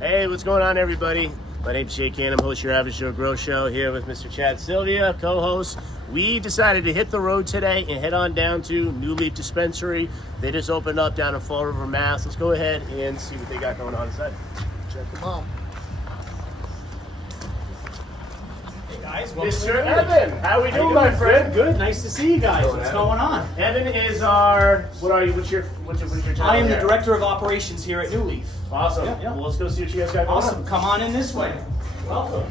Hey, what's going on, everybody? My name's Jake Ganem, host of your Average Joe Grow Show, here with Mr. Chad Silvia, co-host. We decided to hit the road today and head on down to New Leaf Dispensary. They just opened up down in Fall River, Mass. Let's go ahead and see what they got going on inside. Check them out. Hey guys, Mr. Evan, how we doing, my friend? Good. Nice to see you guys. What's going on? Evan is our. What are you? What's your title? I am the here? director of operations here at New Leaf. Awesome. Yeah. Well, let's go see what you guys got going Awesome. on. Come on in this way. Welcome.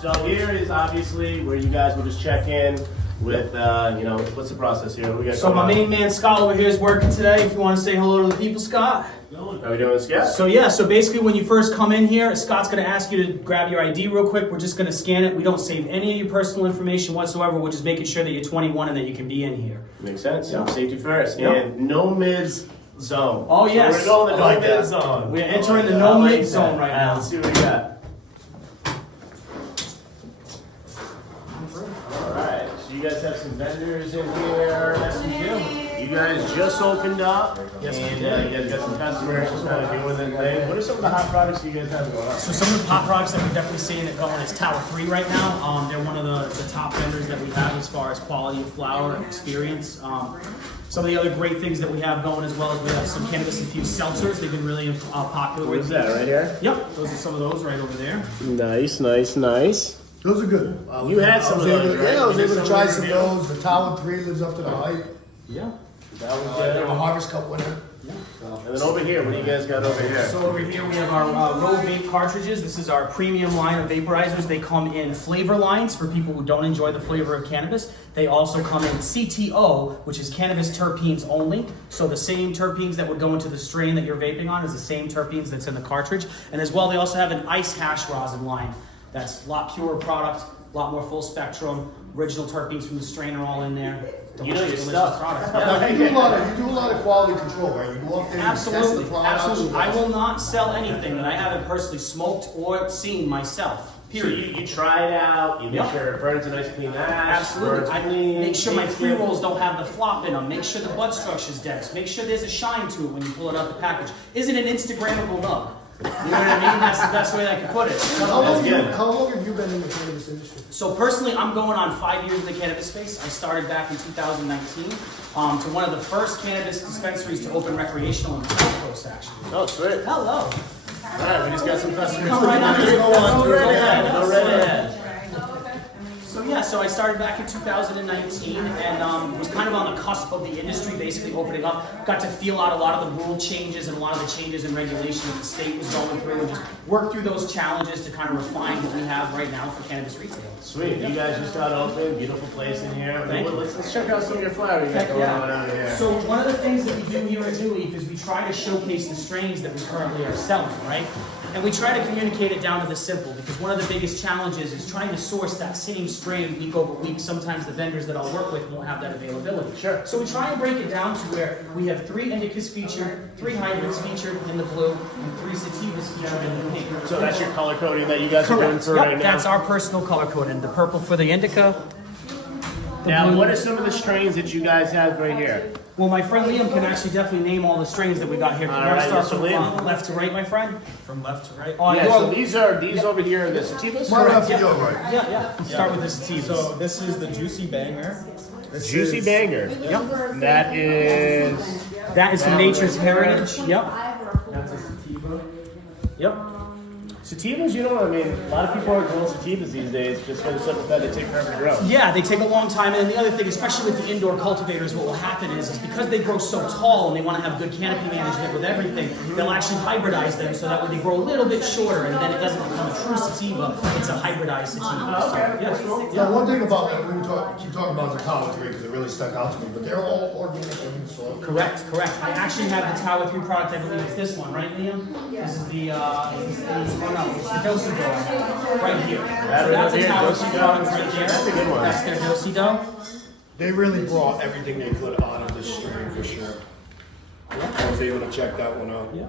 So here is obviously where you guys will just check in with, what's the process here? What we got So going my on? main man Scott over here is working today. If you want to say hello to the people, Scott. How we doing this, guys? So basically when you first come in here, Scott's going to ask you to grab your ID real quick. We're just going to scan it. We don't save any of your personal information whatsoever. We're just making sure that you're 21 and that you can be in here. Makes sense. Yeah. Safety first. Yeah. And no mids zone. Oh, yes. So we're going the I like no mid that. zone. We're entering the I no like mid that. zone right now. Let's see what we got. Alright, so you guys have some vendors in here. Yes, we do. You guys just opened up. Yes, we and did. you guys got some customers just kind of doing their thing. What are some of the hot products you guys have going on? So some of the top products that we're definitely seeing it going is Tower 3 right now. They're one of the top vendors that we have as far as quality of flower and experience. Some of the other great things that we have going as well is we have some cannabis-infused seltzers. They've been really popular. What is that right here? Yep, those are some of those right over there. Nice, nice, nice. Those are good. You had some of those, right? Yeah, I was You did able to some try of some of your those. The Tower 3 lives up to the hype. Yeah. That was They're a good. Harvest Cup winner. And then over here, what do you guys got over here? So over here we have our Roll Vape cartridges. This is our premium line of vaporizers. They come in flavor lines for people who don't enjoy the flavor of cannabis. They also come in CTO, which is cannabis terpenes only. So the same terpenes that would go into the strain that you're vaping on is the same terpenes that's in the cartridge. And as well, they also have an ice hash rosin line. That's a lot purer product, a lot more full spectrum. Original terpenes from the strain are all in there. You know your Delicious stuff. product. Now, you do a lot of quality control, right? You go up there, you test the Absolutely, products. absolutely. I will not sell anything that I haven't personally smoked or seen myself. So Period. you try it out, you make Yep. sure it burns a nice clean ash, Absolutely. burns I clean, make sure my tastes pre good. rolls don't have the flop in them. Make sure the bud structure's dense. Make sure there's a shine to it when you pull it out the package. Isn't an Instagrammable nug? You know what I mean? That's the best way I can put it. How long good. have you been in the cannabis industry? So personally, I'm going on 5 years in the cannabis space. I started back in 2019 to one of the first cannabis dispensaries to open recreational in the South Coast, actually. Oh, sweet. Hello. Alright, we just got some customers. Come right on in. Go on through. Go right ahead. Go right ahead. So I started back in 2019 and was kind of on the cusp of the industry basically opening up. Got to feel out a lot of the rule changes and a lot of the changes in regulation that the state was going through and just work through those challenges to kind of refine what we have right now for cannabis retail. Sweet. You guys just got open. Beautiful place in here. Thank you. Let's check out some of your flower you got Heck going yeah. on over here. So one of the things that we do here at New Leaf is we try to showcase the strains that we currently are selling, right? And we try to communicate it down to the simple because one of the biggest challenges is trying to source that same strain week over week. Sometimes the vendors that I'll work with won't have that availability. Sure. So we try and break it down to where we have 3 indicas featured, 3 hybrids featured in the blue, and 3 sativas featured in the pink. So that's your color coding that you guys are doing Correct. for Yep, right now? that's our personal color coding. The purple for the indica. Now, blue. what are some of the strains that you guys have right here? Well, my friend Liam can actually definitely name all the strains that we got here. Do you All want to right, start so from Liam. left to right, my friend? From left to right. On Yeah, your- so these over here are the sativas? My left yeah. and your right. Yeah. Start with the sativas. So this is the Juicy Banger. This Juicy is- Banger. Yep. That is... That is from Nature's Heritage. Yep. That's a sativa. Yep. Sativas, you know what I mean? A lot of people are growing sativas these days just for the simple fact they take forever to grow. Yeah, they take a long time, and then the other thing, especially with the indoor cultivators, what will happen is because they grow so tall and they want to have good canopy management with everything, they'll actually hybridize them so that way they grow a little bit shorter, and then it doesn't become a true sativa, it's a hybridized sativa. So, yeah. Now, one thing about that, keep talking about the Tower 3 because it really stuck out to me, but they're all organic in the soil. Correct. I actually have the Tower 3 product, I believe it's this one, right, Liam? This is the, it's the Dosey Dough right here. So that's a here, Tower Dosey 3 Dough. product right there. That's a good one. That's their Dosey Dough. They really brought everything they could out of this strain for sure. I was able to check that one out. Yeah.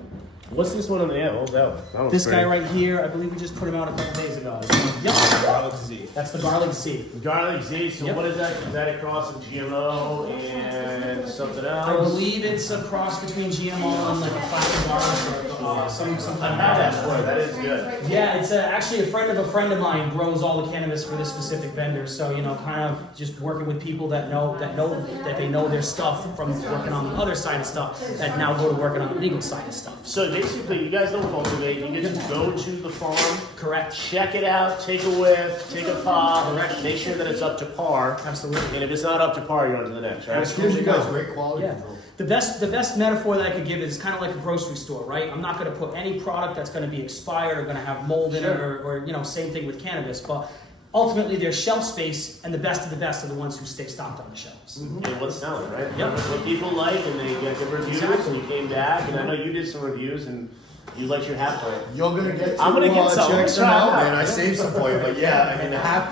What's this one on the end? Hold that one. That one's This guy pretty. right here, I believe we just put him out a couple days ago. Yep. Garlic Z. That's the garlic Z. Garlic Z, so Yep. what is that? Is that a cross of GMO and something else? I believe it's a cross between GMO and like a classic garlic or some I type have of that for you. That is good. Yeah, it's actually a friend of mine grows all the cannabis for this specific vendor. So kind of just working with people that know that they know their stuff from working on the other side of stuff that now go to working on the legal side of stuff. So basically, you guys don't cultivate. You get to go to the farm, Correct. check it out, take a whiff, take a puff, make sure that it's up to par. Absolutely. And if it's not up to par, you're on to the next, right? It gives you guys great quality Yeah. control. The best metaphor that I could give is kind of like a grocery store, right? I'm not going to put any product that's going to be expired or going to have mold in it, or same thing with cannabis. But ultimately, there's shelf space, and the best are the ones who stay stocked on the shelves. And what's selling, right? Yep. What people like, and they get good reviews, Exactly. and you came back, and I know you did some reviews, and you liked your half pint. You're gonna get I'm gonna get some. check some Try it out, out. man. I saved some for you, but yeah, I mean the half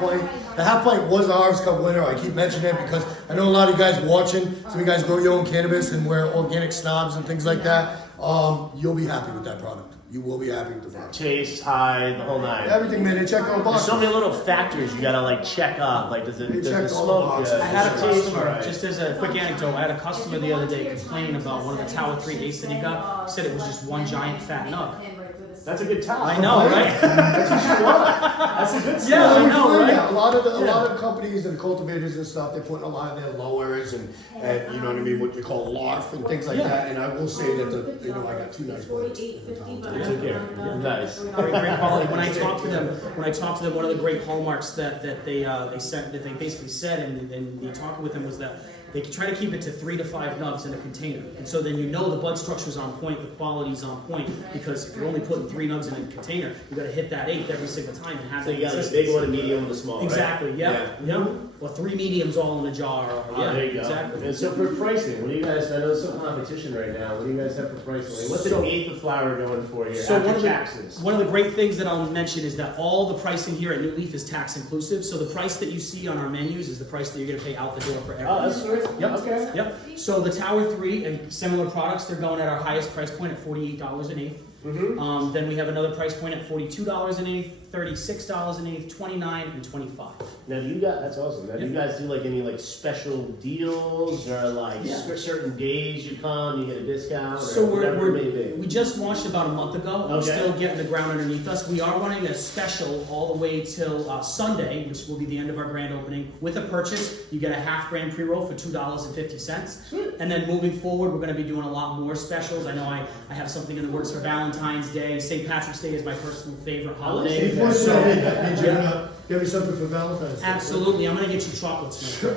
plate was a Harvest Cup winner. I keep mentioning it because I know a lot of you guys watching. Some of you guys grow your own cannabis and wear organic snobs and things like that. You'll be happy with that product. You will be happy with the product. Taste, high, the whole nine. Everything, man. They check all the There's boxes. so many little factors you gotta like check up. Like, does it checked all smoke the boxes. good? I had a Does it taste customer, right? just as a quick anecdote, I had a customer the other day complaining about one of the Tower 3 Ace that he got. He said it was just one giant fat nug. That's a good towel. I know, right? That's what you want. That's a good Yeah, smell. I know, right? Yeah, a lot of companies and cultivators and stuff, they're putting a lot of their lowers and you know what I mean, what you call larf and things like Yeah. that. And I will say that I got two nice blends. You took care. Nice. Great quality. When I talked to them, one of the great hallmarks that they said that they basically said in the talking with them was that they try to keep it to 3 to 5 nugs in a container, and so then the bud structure's on point, the quality's on point, because if you're only putting 3 nugs in a container, you got to hit that 8th every single time and have So that you got a consistency. big one, a medium, and a small, right? Exactly. Yep. Or 3 mediums all in a jar. Oh, there you go. Exactly. And so for pricing, what do you guys? I know there's some competition right now. What do you guys have for pricing? Like, what's an eighth of flour going for here So after taxes? one of the great things that I'll mention is that all the pricing here at New Leaf is tax inclusive. So the price that you see on our menus is the price that you're going to pay out the door for everything. Oh, that's sweet. Yep. Okay. Yep. So the Tower 3 and similar products, they're going at our highest price point at $48 an eighth. Mm-hmm. Then we have another price point at $42 an eighth, $36 an eighth, $29 and $25. Now, do you guys? That's awesome. Now, do you guys do like any like special deals or like Yeah. certain days you come, you get a discount, or So whatever it may be? we just launched about a month ago. We're Okay. still getting the ground underneath us. We are running a special all the way till Sunday, which will be the end of our grand opening. With a purchase, you get a half gram pre-roll for $2.50. And then moving forward, we're going to be doing a lot more specials. I know I have something in the works for Valentine's Day. St. Patrick's Day is my personal favorite holiday. Before Sunday, that means you're gonna give me something for Valentine's Day. Absolutely. I'm going to get you chocolates. man.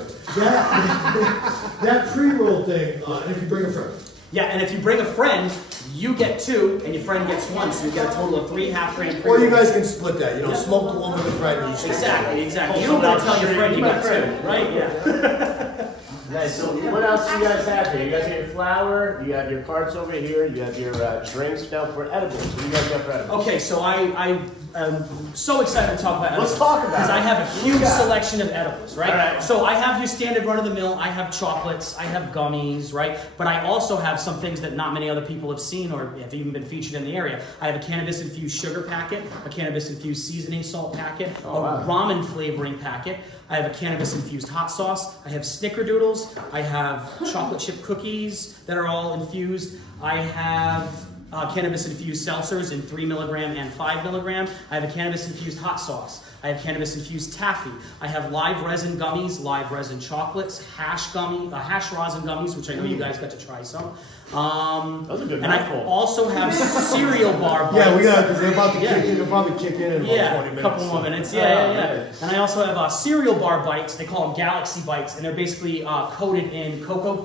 That pre-roll thing, and if you bring a friend. Yeah, and if you bring a friend, you get 2, and your friend gets 1. So you get a total of 3 half gram pre-rolls. Or you guys can split that, smoke the one with a friend and you split Exactly. You don't gotta tell your friend you got 2, right? Yeah. Nice. So what else do you guys have here? You guys have your flour, you have your carts over here, you have your drinks. Now for edibles, what do you guys got for edibles? Okay, so I am so excited to talk about edibles. Let's talk about it. Because I have a huge selection of edibles, right? All right. So I have your standard run-of-the-mill. I have chocolates. I have gummies, right? But I also have some things that not many other people have seen or have even been featured in the area. I have a cannabis-infused sugar packet, a cannabis-infused seasoning salt packet, a ramen flavoring packet. I have a cannabis-infused hot sauce. I have snickerdoodles. I have chocolate chip cookies that are all infused. I have cannabis-infused seltzers in 3 milligram and 5 milligram. I have a cannabis-infused hot sauce. I have cannabis-infused taffy. I have live resin gummies, live resin chocolates, hash rosin gummies, which I know you guys got to try some. Those are good. And I also have cereal bar bites. Yeah, we got it, because they're about to kick in. They'll probably kick in about 20 Yeah, minutes. a couple more minutes. Yeah. And I also have cereal bar bites. They call them Galaxy Bites, and they're basically coated in cocoa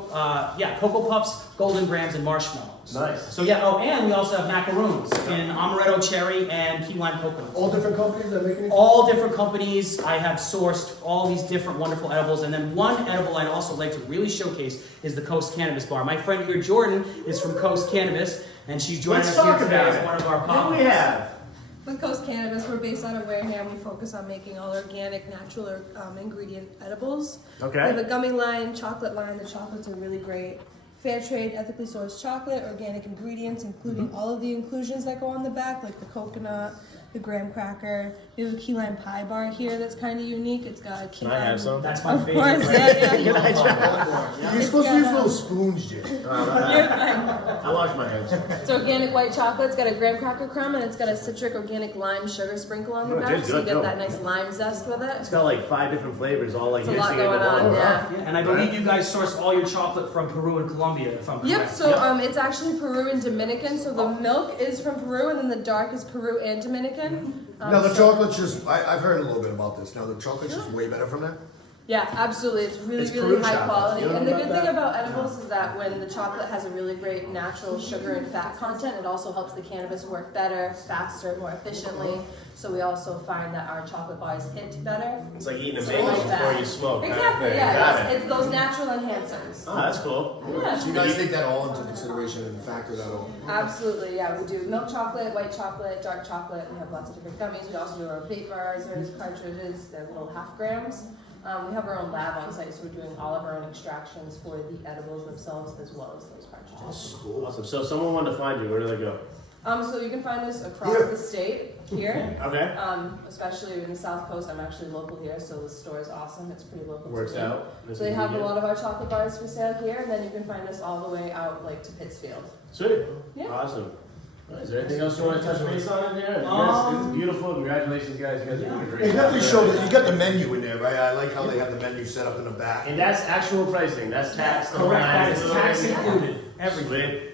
puffs, golden grams, and marshmallows. Nice. So and we also have macaroons in amaretto cherry and key lime coconut. All different companies that make anything? All different companies. I have sourced all these different wonderful edibles, and then one edible I'd also like to really showcase is the Coast Cannabis Bar. My friend here, Jordan, is from Coast Cannabis, and she's joining us here today as one of our What do we have? With Coast Cannabis, we're based out of Wareham. We focus on making all organic, natural ingredient edibles. Okay. We have a gummy line, chocolate line. The chocolates are really great. fair trade, ethically sourced chocolate, organic ingredients, including all of the inclusions that go on the back, like the coconut, the graham cracker. We have a key lime pie bar here that's kind of unique. It's got a key Can I have some? That's my Of favorite. course, yeah. Can I try? You're supposed to use little spoons, Jay. I wash my hands. It's organic white chocolate. It's got a graham cracker crumb, and it's got a citric organic lime sugar sprinkle on the Oh, back, good, so you good, get go. that nice lime zest with it. It's got like 5 different flavors, all like It's a lot mixing into going on, one. yeah. And I believe you guys source all your chocolate from Peru and Colombia, if I'm correct. Yep, so it's actually Peru and Dominican, so the milk is from Peru, and then the dark is Peru and Dominican. Now the so- chocolate's just, I've heard a little bit about this. Now the chocolate's just way better from that. Yeah, absolutely. It's really, It's really Peru high chocolate. quality. You know And the about good thing that? about edibles is that when the chocolate has a really great natural sugar and fat content, it also helps the cannabis work better, faster, more efficiently. So we also find that our chocolate bars hit better. It's like eating a So mango like before that. you smoke. kind of Exactly, thing. yeah. Got it. It's those natural enhancers. Oh, that's cool. Yeah. So you guys take that all into consideration and factor that all. Absolutely, yeah. We do milk chocolate, white chocolate, dark chocolate. We have lots of different gummies. We also do our vaporizers, cartridges. They're little half grams. We have our own lab on site, so we're doing all of our own extractions for the edibles themselves as well as those cartridges. Awesome. So if someone wanted to find you, where do they go? So you can find us across Here. the state here, Okay. especially in the South Coast. I'm actually local here, so the store is awesome. It's pretty local. Works to me. out. So they have a lot of our chocolate bars for sale here, and then you can find us all the way out like to Pittsfield. Sweet. Yeah. Awesome. Is there anything else you want to touch base on in there? It's beautiful. Congratulations, guys. You guys are doing a great They job. definitely show that you got the menu in there, right? I like how they have the menu set up in the back. And that's actual pricing. That's tax. Correct, that is tax included, everything. Sweet.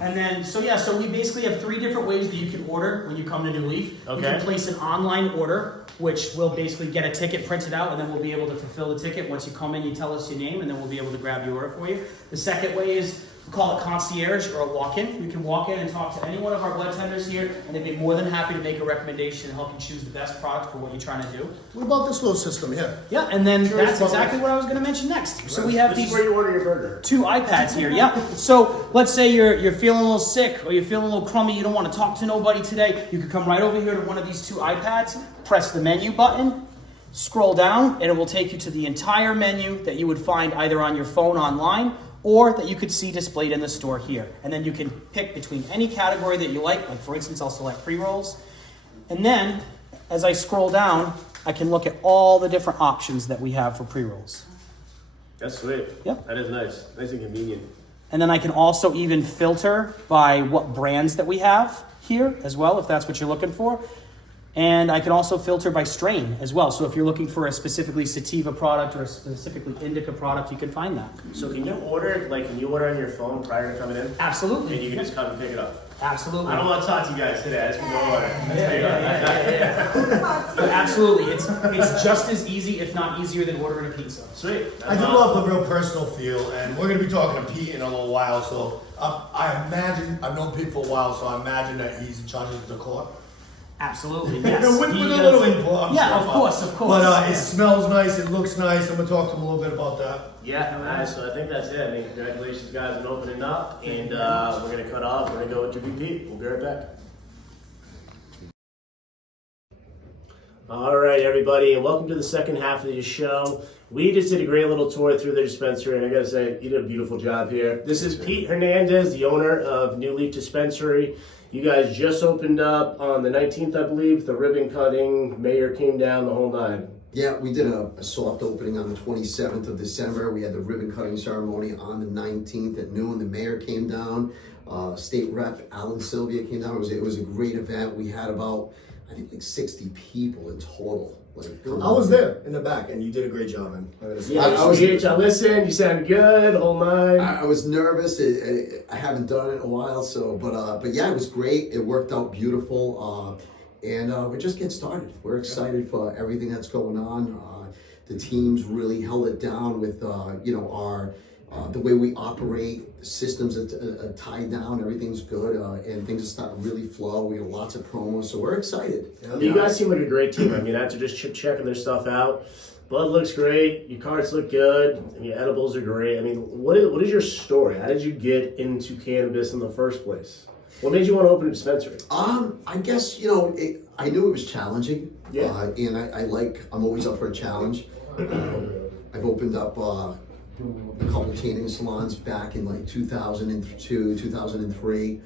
And then, so we basically have 3 different ways that you can order when you come to New Leaf. You Okay. can place an online order, which will basically get a ticket printed out, and then we'll be able to fulfill the ticket. Once you come in, you tell us your name, and then we'll be able to grab your order for you. The second way is, we call it concierge or a walk-in. You can walk in and talk to any one of our blood tenders here, and they'd be more than happy to make a recommendation and help you choose the best product for what you're trying to do. What about this little system here? Yeah, and then Curious that's about exactly that. what I was going to mention next. So we have This these is where you order your burger. 2 iPads here. Yeah. So let's say you're feeling a little sick or you're feeling a little crummy. You don't want to talk to nobody today. You can come right over here to one of these 2 iPads, press the menu button, scroll down, and it will take you to the entire menu that you would find either on your phone online or that you could see displayed in the store here. And then you can pick between any category that you like. Like for instance, I'll select pre-rolls. And then as I scroll down, I can look at all the different options that we have for pre-rolls. That's sweet. Yep. That is nice. Nice and convenient. And then I can also even filter by what brands that we have here as well, if that's what you're looking for. And I can also filter by strain as well. So if you're looking for a specifically sativa product or a specifically indica product, you can find that. So can you order, can you order on your phone prior to coming in? Absolutely. And you can just come and pick it up. Absolutely. I don't want to talk to you guys today. I just want to order. Absolutely. It's just as easy, if not easier, than ordering a pizza. Sweet. I do love the real personal feel, and we're going to be talking to Pete in a little while. So I imagine, I've known Pete for a while, so I imagine that he's in charge of the decor. Absolutely. Yes. with He a does- little input, I'm Yeah, sure. of course. But it smells nice, it looks nice. I'm going to talk to him a little bit about that. Yeah, so I think that's it. I mean, congratulations, guys, on opening up. And we're going to cut off. We're going to go interview Pete. We'll be right back. All right, everybody, and welcome to the second half of the show. We just did a great little tour through the dispensary, and I gotta say, you did a beautiful job here. This is Pete Fernandes, the owner of New Leaf Dispensary. You guys just opened up on the 19th, I believe. The ribbon cutting, mayor came down, the whole 9. Yeah, we did a soft opening on the 27th of December. We had the ribbon cutting ceremony on the 19th at noon. The mayor came down. State Rep Silvia came down. It was a great event. We had about, I think, 60 people in total. I was there in the back, and you did a great job, man. Yeah, I was- I listened, you sound good, whole 9. I was nervous. I haven't done it in a while, but yeah, it was great. It worked out beautiful. And we're just getting started. We're excited for everything that's going on. The teams really held it down with, the way we operate. The systems are tied down. Everything's good, and things are starting to really flow. We have lots of promos, so we're excited. You guys seem like a great team. I mean, after just checking their stuff out, blood looks great. Your cards look good. And your edibles are great. I mean, what is your story? How did you get into cannabis in the first place? What made you want to open a dispensary? I guess, I knew it was challenging. Yeah. And I'm always up for a challenge. I've opened up a couple of tanning salons back in like 2002, 2003.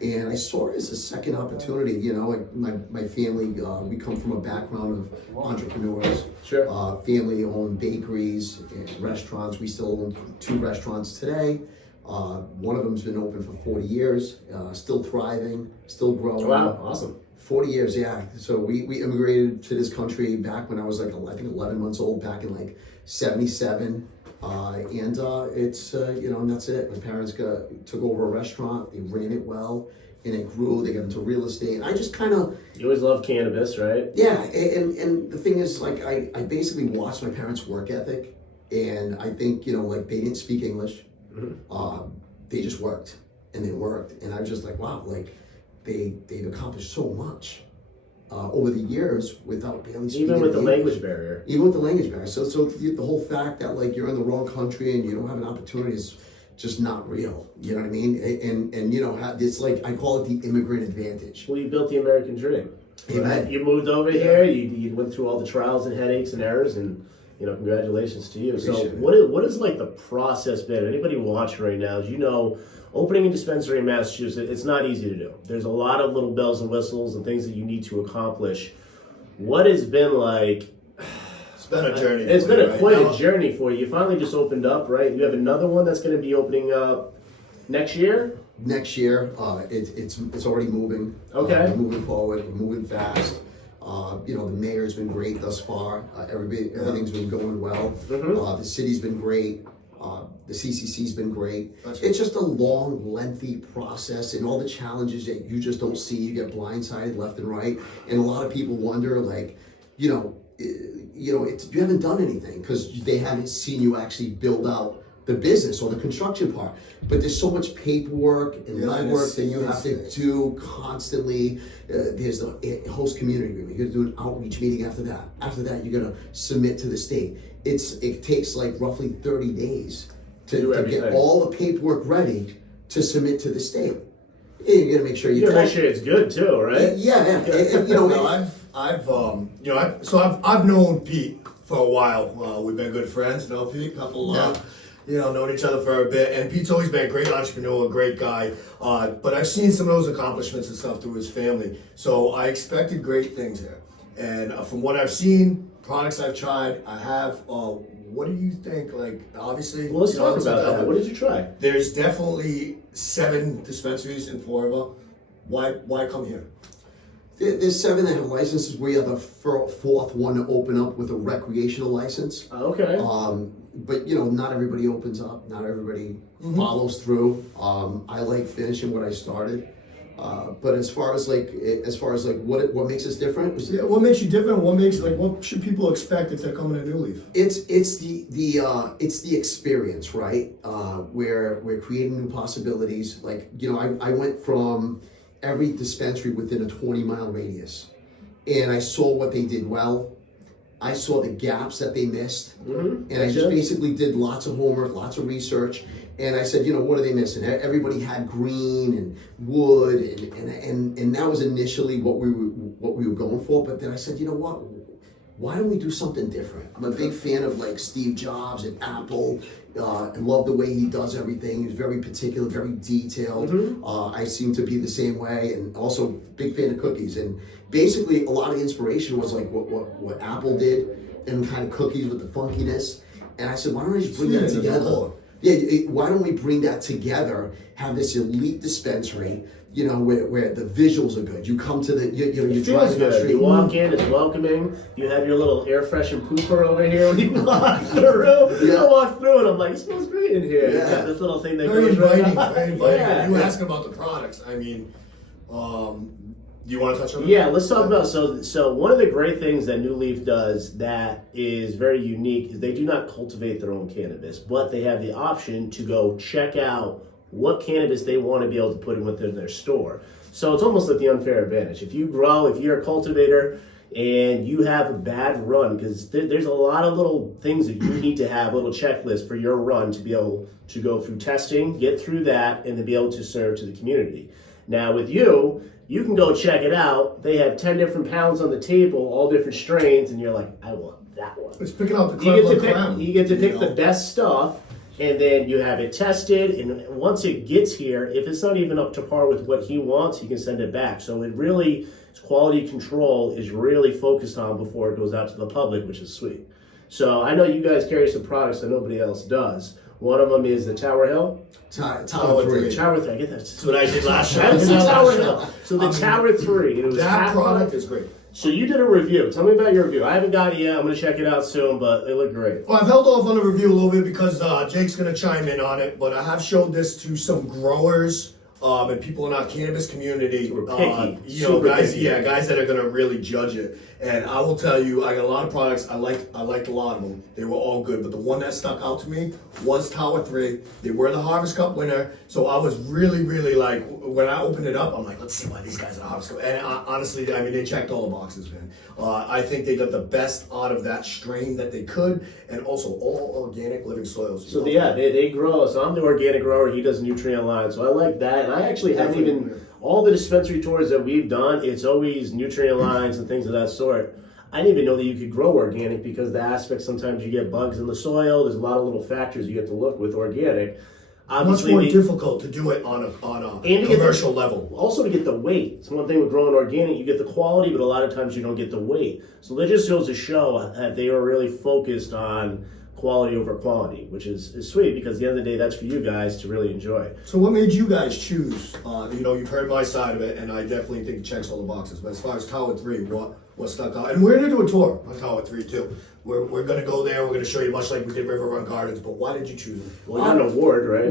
And I saw it as a second opportunity. You know, like my family, we come from a background of entrepreneurs. Sure. Family-owned bakeries and restaurants. We still own 2 restaurants today. One of them's been open for 40 years, still thriving, still growing. Wow, awesome. 40 years, yeah. So we immigrated to this country back when I was like, I think 11 months old, back in like 77. And it's, you know, and that's it. My parents took over a restaurant, they ran it well, and it grew. They got into real estate. And I just kind of... You always love cannabis, right? Yeah, and the thing is, like, I basically watched my parents' work ethic, and I think, you know, like, they didn't speak English. They just worked, and they worked. And I was just like, wow, like, they've accomplished so much over the years without barely speaking. Even with the English. language barrier. Even with the language barrier. So the whole fact that like you're in the wrong country and you don't have an opportunity is just not real. You know what I mean? And you know, it's like, I call it the immigrant advantage. Well, you built the American dream. Amen. Right? You moved over here, you went through all the trials and headaches and errors, and you know, congratulations to you. So Appreciate it. what is like the process been? Anybody watching right now, as you know, opening a dispensary in Massachusetts, it's not easy to do. There's a lot of little bells and whistles and things that you need to accomplish. What has been like... It's been a journey. It's for been you, quite right? a journey for you. You finally just opened up, right? You have another one that's going to be opening up next year? Next year, it's already moving. Okay. We're moving forward. We're moving fast. You know, the mayor's been great thus far. Everything's been going well. The city's been great. The CCC's been great. It's just a long, lengthy process, and all the challenges that you just don't see. You get blindsided left and right, and a lot of people wonder, like, you haven't done anything because they haven't seen you actually build out the business or the construction part. But there's so much paperwork and legwork that you have to do constantly. There's the host community agreement. You're gonna do an outreach meeting after that. After that, you're gonna submit to the state. It takes like roughly 30 days to get all the paperwork ready to submit to the state. You gotta make sure You gotta make sure it's good too, right? Yeah. And, you know, No, I've known Pete for a while. We've been good friends, you know, Pete, known each other for a bit. And Pete's always been a great entrepreneur, a great guy. But I've seen some of those accomplishments and stuff through his family. So I expected great things there. And from what I've seen, products I've tried, I have. What do you think? Like, obviously, Well, let's talk about that. What did you try? There's definitely 7 dispensaries in Florida. Why come here? There's 7 that have licenses. We are the 4th one to open up with a recreational license. Okay. But you know, not everybody opens up. Not everybody follows through. I like finishing what I started. But as far as what makes us different? Yeah, what makes you different? What should people expect if they're coming to New Leaf? It's the experience, right? We're creating new possibilities. Like, you know, I went from every dispensary within a 20-mile radius, and I saw what they did well. I saw the gaps that they missed, and I just basically did lots of homework, lots of research, and I said, you know, what are they missing? Everybody had green and wood, and that was initially what we were going for. But then I said, you know what? Why don't we do something different? I'm a big fan of like Steve Jobs and Apple. I love the way he does everything. He's very particular, very detailed. I seem to be the same way, and also big fan of cookies. And basically, a lot of inspiration was like what Apple did, and kind of cookies with the funkiness. And I said, why don't I just bring that together? Why don't we bring that together? Have this elite dispensary, you know, where the visuals are good. You come to the, you're driving down the street. You walk in, it's welcoming. You have your little air fresh and pooper over here when you walk through. I walk through and I'm like, it smells great in here. Yeah. You got this little thing that Very goes inviting, right very inviting. Yeah. You were asking about the products. I mean, do you want to touch on that? Yeah, let's talk about, so one of the great things that New Leaf does that is very unique is they do not cultivate their own cannabis, but they have the option to go check out what cannabis they want to be able to put in within their store. So it's almost like the unfair advantage. If you're a cultivator and you have a bad run, because there's a lot of little things that you need to have, a little checklist for your run to be able to go through testing, get through that, and then be able to serve to the community. Now with you can go check it out. They have 10 different pounds on the table, all different strains, and you're like, I want that one. It's picking out the You creme. get to pick the best stuff, and then you have it tested, and once it gets here, if it's not even up to par with what he wants, he can send it back. So it really, quality control is really focused on before it goes out to the public, which is sweet. So I know you guys carry some products that nobody else does. One of them is the Tower Hill. Tower 3. Tower 3, I get that. That's what I did last year. That's the Tower Hill. So the Tower 3, it was That half product is great. So you did a review. Tell me about your review. I haven't got it yet. I'm going to check it out soon, but it looked great. Well, I've held off on the review a little bit because Jake's going to chime in on it, but I have showed this to some growers and people in our cannabis community. Who are picky. You know, Super guys, picky. yeah, guys that are going to really judge it. And I will tell you, I got a lot of products. I liked a lot of them. They were all good, but the one that stuck out to me was Tower 3. They were the Harvest Cup winner, so I was really, really like, when I opened it up, I'm like, let's see why these guys are the Harvest Cup. And honestly, I mean, they checked all the boxes, man. I think they got the best out of that strain that they could, and also all organic living soils. So yeah, they grow. So I'm the organic grower. He does nutrient line. So I like that. And I actually haven't even, all the dispensary tours that we've done, it's always nutrient lines and things of that sort. I didn't even know that you could grow organic because the aspect, sometimes you get bugs in the soil. There's a lot of little factors you have to look with organic. Much more difficult to do it on a commercial level. Also to get the weight. It's one thing with growing organic, you get the quality, but a lot of times you don't get the weight. So that just goes to show that they are really focused on quality over quantity, which is sweet because at the end of the day, that's for you guys to really enjoy. So what made you guys choose? You know, you've heard my side of it, and I definitely think it checks all the boxes. But as far as Tower 3, what stuck out? And we're going to do a tour on Tower 3 too. We're going to go there. We're going to show you much like we did River Run Gardens. But why did you choose it? Well, you got an award, right?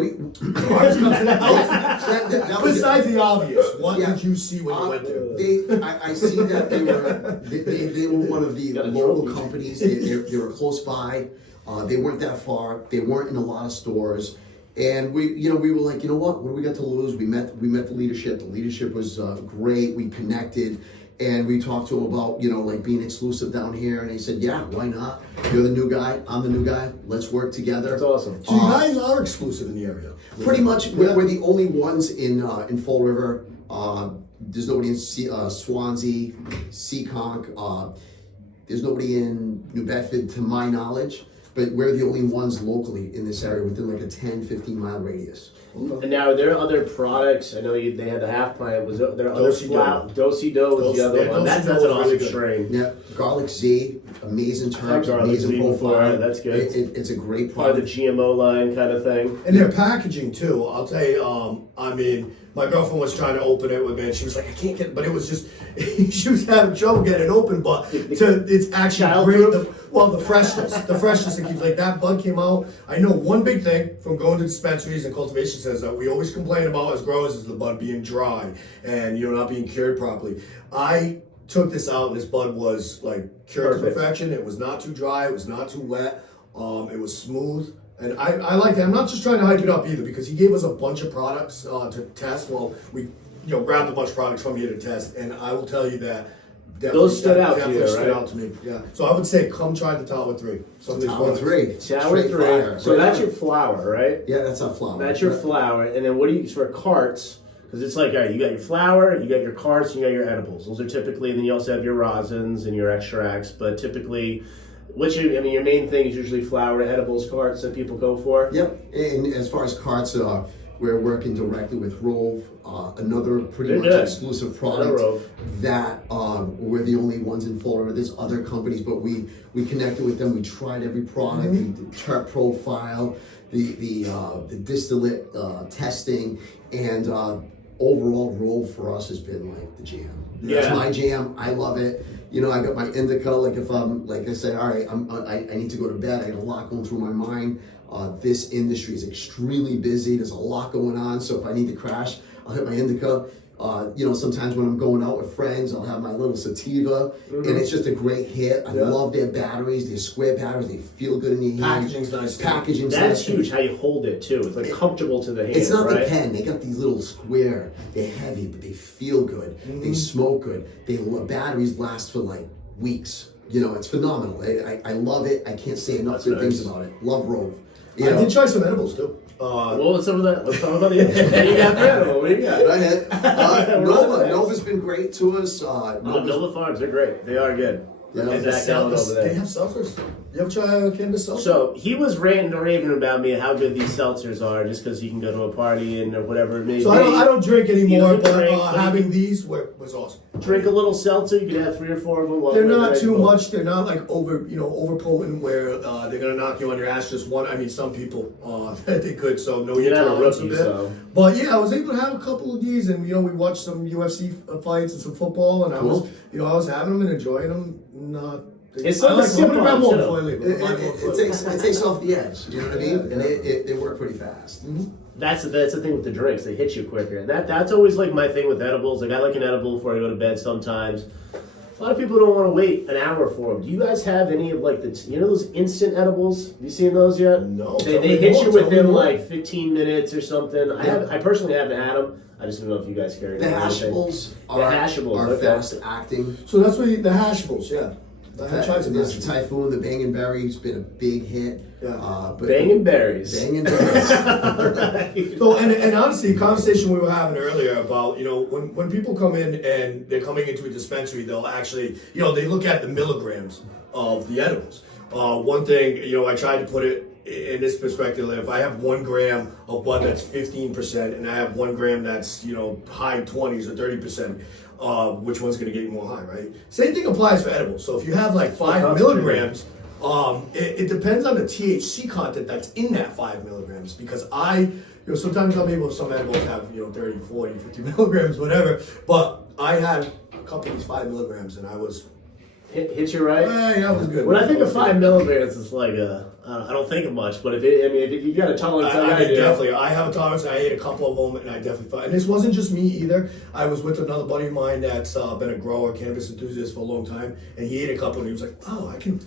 Besides the obvious, what did you see when you went there? I see that they were one of the local companies. They were close by. They weren't that far. They weren't in a lot of stores. And we were like, you know what do we got to lose? We met the leadership. The leadership was great. We connected. And we talked to him about, like being exclusive down here. And he said, yeah, why not? You're the new guy. I'm the new guy. Let's work together. That's awesome. So you guys are exclusive in the area. Pretty much. We're the only ones in Fall River. There's nobody in Swansea, Seekonk. There's nobody in New Bedford, to my knowledge. But we're the only ones locally in this area within like a 10, 15 mile radius. And now, are there other products? I know they had the half pint. Was there other Do-si-do. Do-si-do was the other one. That's an awesome strain. Yeah, Garlic Z, amazing terms, amazing profile. That's good. It's a great Part of product. the GMO line kind of thing. And their packaging too. I'll tell you, I mean, my girlfriend was trying to open it with me and she was like, I can't get it, but it was just, she was having trouble getting it open, but it's actually great. The freshness it keeps, like that bud came out. I know one big thing from going to dispensaries and cultivation centers that we always complain about as growers is the bud being dry and not being cured properly. I took this out and this bud was like cured to perfection. It was not too dry, it was not too wet, it was smooth. And I like that. I'm not just trying to hype it up either because he gave us a bunch of products to test. Well, we grabbed a bunch of products from here to test, and I will tell you that those stood out to you, stood right? out to me. Yeah. So I would say come try the Tower 3. Tower 3. Tower 3. Fire. So that's your flower, right? Yeah, that's our flower. That's your flower, and then what do you use for carts? Because it's like, all right, you got your flower, you got your carts, you got your edibles. Those are typically, and then you also have your rosins and your extracts. But typically, your main thing is usually flower, edibles, carts that people go for. Yep. And as far as carts, we're working directly with Rove, another pretty much exclusive product that we're the only ones in Florida. There's other companies, but we connected with them. We tried every product, the terp profile, the distillate testing, and overall Rove for us has been like the jam. It's my jam. I love it. I got my indica. Like if I'm, like I said, all right, I need to go to bed. I got a lot going through my mind. This industry is extremely busy. There's a lot going on. So if I need to crash, I'll hit my indica. Sometimes when I'm going out with friends, I'll have my little sativa, and it's just a great hit. I love their batteries. They're square batteries. They feel good in your hand. Packaging's nice. Packaging's That's nice. huge. How you hold it too. It's like comfortable to the hand. It's not right? the pen. They got these little square. They're heavy, but they feel good. They smoke good. Batteries last for like weeks. It's phenomenal. I love it. I can't say enough good things about it. Love Rove. I did try some edibles too. What's some of that? Let's talk about the you got that. What do you got? Go ahead. Nova's been great to us. Nova Farms, they're great. They are good. Yeah. How's And the that going over They there? have seltzers. You ever try a cannabis seltzer? So he was ranting and raving about me how good these seltzers are, just because he can go to a party and or whatever it may be. So I don't drink anymore, You don't but drink, but having these was awesome. Drink a little seltzer. You could have 3 or 4 of them. They're not too much. They're not like over potent where they're gonna knock you on your ass. Just one. I mean, some people they could. So no, You're not a interrupts rookie, bit. so. But yeah, I was able to have a couple of these, and we watched some UFC fights and some football, and I was having them and enjoying them. It's I like like a simple I'm gonna grab one, one too. before I leave. It takes off the edge. You know what I mean? Yeah, And yeah. they work pretty fast. That's the thing with the drinks. They hit you quicker. And that's always like my thing with edibles. Like I like an edible before I go to bed sometimes. A lot of people don't want to wait an hour for them. Do you guys have any of like those instant edibles? Have you seen those yet? No. They Tell me hit more, you tell me within more. like 15 minutes or something. I personally haven't had them. I just don't know if you guys carry The them or anything. hashables The hashables, are okay. fast acting. So that's what the hashables, yeah. I tried some There's hashables. the Typhoon, the Bang and Berry's been a big hit. Yeah. But Bangin' berries. Bang and Berries. So and honestly, conversation we were having earlier about when people come in and they're coming into a dispensary, they'll actually they look at the milligrams of the edibles. One thing I tried to put it in this perspective: if I have 1 gram of bud that's 15%, and I have 1 gram that's high 20s or 30%. Which one's going to get you more high, right? Same thing applies for edibles. So if you have like 5 milligrams, it depends on the THC content that's in that 5 milligrams. Because sometimes I'll be able, some edibles have 30, 40, 50 milligrams, whatever. But I had a couple of these 5 milligrams, and I was Hit you right? that was good. When I think of 5 milligrams, it's like I don't think of much. But if you got a tolerance, I have a tolerance. I ate a couple of them, and I definitely thought. And this wasn't just me either. I was with another buddy of mine that's been a grower, cannabis enthusiast for a long time, and he ate a couple, and he was like, "Oh, I can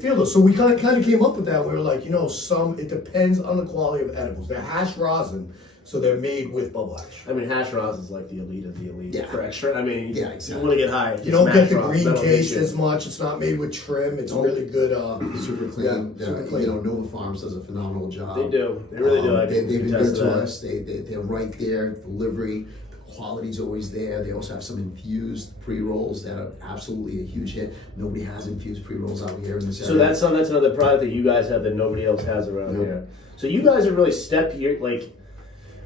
feel those." So we kind of came up with that. We were like, it depends on the quality of edibles. They're hash rosin, so they're made with bubble hash. I mean, hash rosin is like the elite of the elite for extra. I mean, Yeah, you exactly. want to get high. You don't it's get the hash rosin. green That'll taste hit you. as much. It's not made with trim. It's really good. Super clean. Yeah, super clean. Nova Farms does a phenomenal job. They do. They really do. I They've can been attest good to to that. us. They're right there. Delivery, the quality's always there. They also have some infused pre-rolls that are absolutely a huge hit. Nobody has infused pre-rolls out here in this So area. that's another product that you guys have that nobody else has around here. So you guys are really like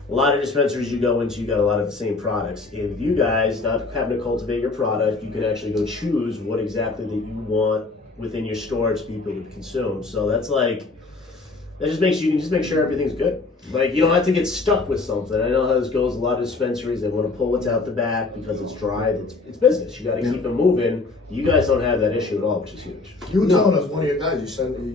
a lot of dispensaries you go into, you got a lot of the same products. If you guys not having to cultivate your product, you can actually go choose what exactly that you want within your store to be able to consume. So that's like that just makes you can just make sure everything's good. Like you don't have to get stuck with something. I know how this goes. A lot of dispensaries they want to pull what's out the back because it's dry. It's business. You got to keep it moving. You guys don't have that issue at all, which is huge. You were telling us one of your guys you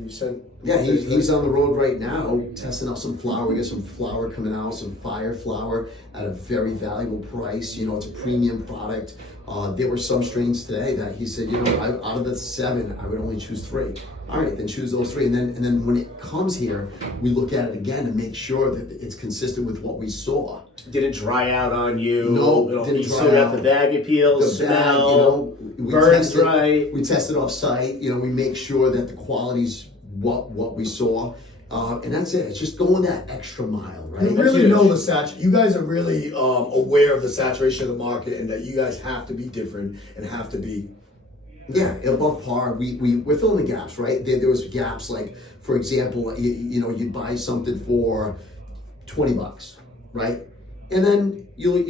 sent. Yeah, he's on the road right now testing out some flour. We got some flour coming out, some fire flour at a very valuable price. It's a premium product. There were some strains today that he said, out of the 7, I would only choose 3. All right, then choose those 3. And then when it comes here, we look at it again and make sure that it's consistent with what we saw. Didn't dry out on you. No, didn't you dry still got out. the bag appeals, The bag, smell, we burns tested, right. We tested off site. We make sure that the quality's what we saw, and that's it. It's just going that extra mile, right? You really know the saturation. You guys are really aware of the saturation of the market, and that you guys have to be different and have to be. Yeah, above par. We're filling the gaps, right? There was gaps like, for example, you'd buy something for $20, right? And then you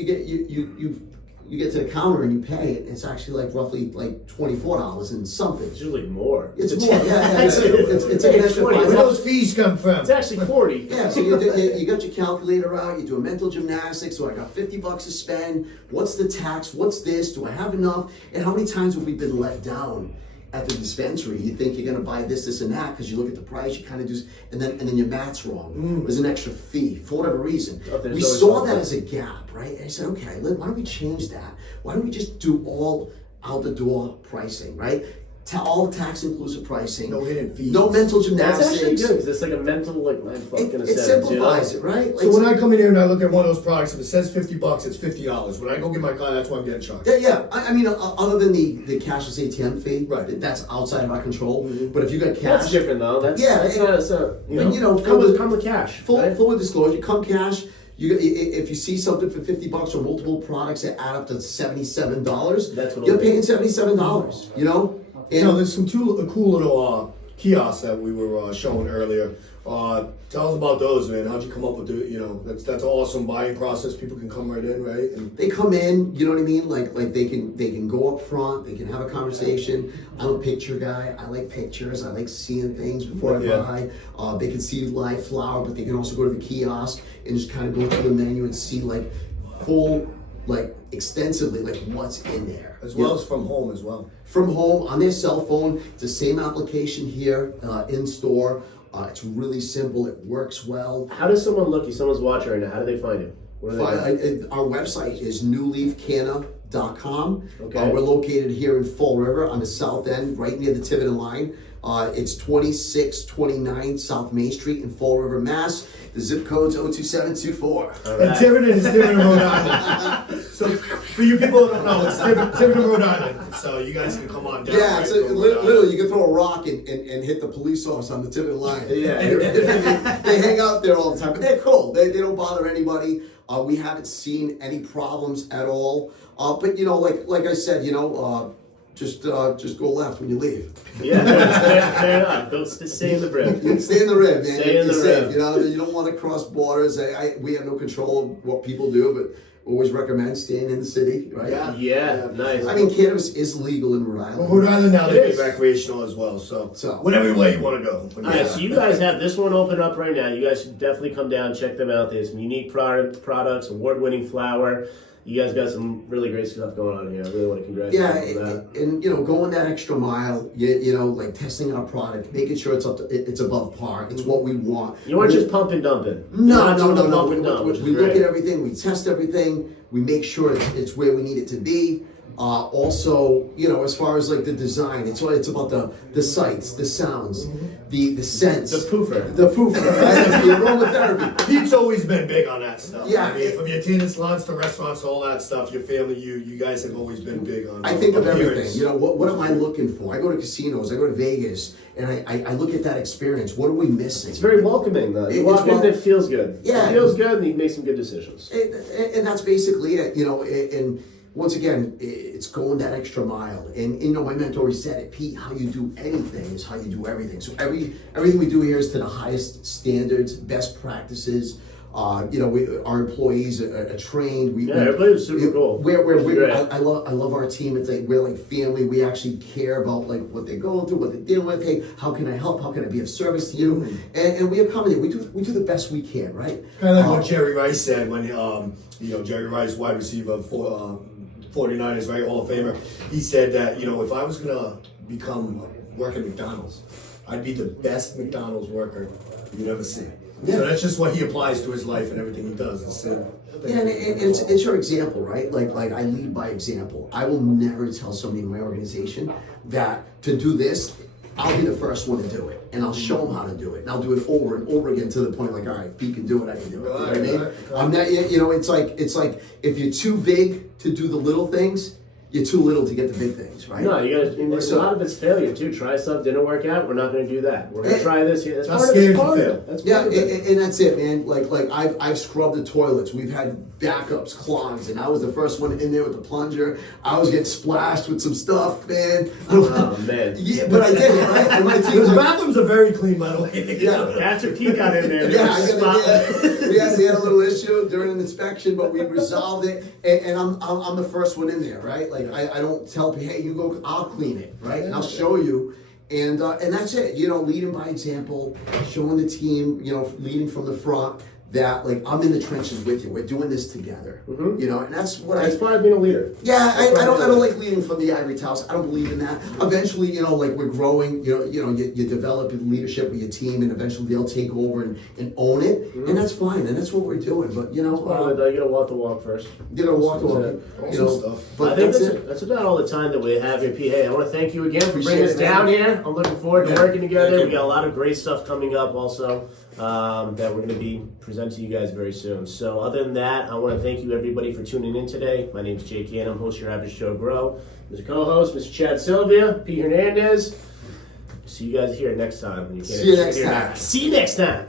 get to the counter and you pay it. It's actually like roughly like $24 and something. It's usually more. It's more, yeah. It's like an extra $20. Where $5. those fees come from? It's actually 40. Yeah, so you got your calculator out, you do a mental gymnastics, so I got $50 to spend, what's the tax, what's this, do I have enough? And how many times have we been let down at the dispensary? You think you're gonna buy this and that, because you look at the price, you kind of do, and then your math's wrong. There's an extra fee, for whatever reason. Oh, there's We always saw something. that as a gap, right? And I said, okay, why don't we change that? Why don't we just do all out the door pricing, right? All tax inclusive pricing. No hidden fees. No mental That's gymnastics. actually good because it's like a mental mind fuck in a It sense. simplifies it, right? So when I come in here and I look at one of those products, if it says $50, it's $50. When I go get my car, that's why I'm getting charged. Yeah. I mean, other than the cashless ATM fee, Right. That's outside of our control. But if you got cash, That's different though. That's And, come with cash. full right? full disclosure, come cash. If you see something for $50 or multiple products that add up to $77, That's what you're it'll be. paying $77. You know, there's some cool little kiosks that we were showing earlier. Tell us about those, man. How'd you come up with that's an awesome buying process. People can come right in, right? And they come in, you know what I mean? Like they can go up front, they can have a conversation. I'm a picture guy. I like pictures. I like seeing things before I buy. They can see live flower, but they can also go to the kiosk and just kind of go through the menu and see like extensively like what's in there. as well as from home as well. From home on their cell phone. It's the same application here in store. It's really simple. It works well. How does someone look? If someone's watching right now, how do they find you? What do they do? Our website is newleafcanna.com. Okay. We're located here in Fall River on the south end, right near the Tiverton line. It's 2629 South Main Street in Fall River, Mass. The zip code's 02724. And Tiverton is Tiverton, Rhode Island. So for you people who don't know, it's Tiverton, Rhode Island. So you guys can come on down. Yeah, right it's from Rhode literally Island. you can throw a rock and hit the police officer on the Tiverton line. Yeah. They hang out there all the time, but they're cool. They don't bother anybody. We haven't seen any problems at all. But like I said, just go left when you leave. Yeah, fair enough. Don't stay in the brim. Stay in the rib, man. Stay in the You're rib. safe. You don't want to cross borders. We have no control of what people do, but we always recommend staying in the city, right? Yeah, nice. I mean, cannabis is legal in Rhode Island. Rhode Island now, they It make is. recreational as well. So So- whatever way you want to go. All right, so you guys have this one open up right now. You guys should definitely come down, check them out. They have some unique products, award-winning flower. You guys got some really great stuff going on here. I really want to congratulate you for that. and going that extra mile, like testing our product, making sure it's above par. It's what we want. You weren't just pump and dumping. No. Pump and dump, which is We look great. at everything, we test everything, we make sure it's where we need it to be. Also, as far as like the design, it's about the sights, the sounds, the scents. The poofer. The poofer, right? The aromatherapy. Pete's always been big on that stuff. Yeah. I mean, from your tenant salons to restaurants, all that stuff, your family, you guys have always been big on I think of appearance. everything. What am I looking for? I go to casinos, I go to Vegas, and I look at that experience. What are we missing? It's very welcoming, though. You It's walk in, wel- it feels good. Yeah. It feels good, and you make some good decisions. And that's basically it, and once again, it's going that extra mile. And my mentor always said it, Pete, how you do anything is how you do everything. So everything we do here is to the highest standards, best practices. Our employees are trained. Everybody was super cool. Great. I love our team. It's like we're like family. We actually care about like what they're going through, what they're dealing with. Hey, how can I help? How can I be of service to you? And we accommodate. We do the best we can, right? Kind of like what Jerry Rice said when Jerry Rice, wide receiver for 49ers, right, Hall of Famer. He said that if I was gonna work at McDonald's, I'd be the best McDonald's worker you'd ever see. Yeah. So that's just what he applies to his life and everything he does. It's, Yeah, and it's your example, right? Like I lead by example. I will never tell somebody in my organization that to do this, I'll be the first one to do it, and I'll show them how to do it, and I'll do it over and over again to the point like, all right, Pete can do it, I can do it. You know what I mean? Right. I'm not, it's like if you're too big to do the little things, you're too little to get the big things, right? No, you guys. And there's a lot of it's failure too. Try stuff, didn't work out. We're not going to do that. We're going to try this here. That's Not part of scared it. to Part of fail. it. That's Yeah, part of it. and that's it, man. Like I've scrubbed the toilets. We've had backups, clogs, and I was the first one in there with the plunger. I was getting splashed with some stuff, man. Oh man. Yeah, but I did it, right? And my team Those was like, bathrooms are very clean, by the way. yeah. After Pete got in there, Yeah, there was a spot. we had a little issue during an inspection, but we resolved it. And I'm the first one in there, right? Like I don't tell people, hey, you go, I'll clean it, right? And I'll show you. And that's it. Leading by example, showing the team, leading from the front. That like I'm in the trenches with you. We're doing this together. And that's what That's part of being a leader. Yeah, I don't like leading from the ivory towers. I don't believe in that. Eventually, like we're growing, you develop leadership with your team, and eventually they'll take over and own it, and that's fine, and that's what we're doing. But Well, you got to walk the walk first. walk the Awesome stuff. But I think that's it. that's about all the time that we have here, Pete. Hey, I want to thank you again for Appreciate bringing us it, man. down here. I'm looking forward to Yeah. working together. Thank We you. got a lot of great stuff coming up also that we're going to be presenting to you guys very soon. So other than that, I want to thank you everybody for tuning in today. My name is Jake Ganem, host of Your Average Joe Grow. Mr. Co-host, Mr. Chad Silvia, Pete Fernandes. See you guys here next time. When you can't See you next hear time. that. See you next time.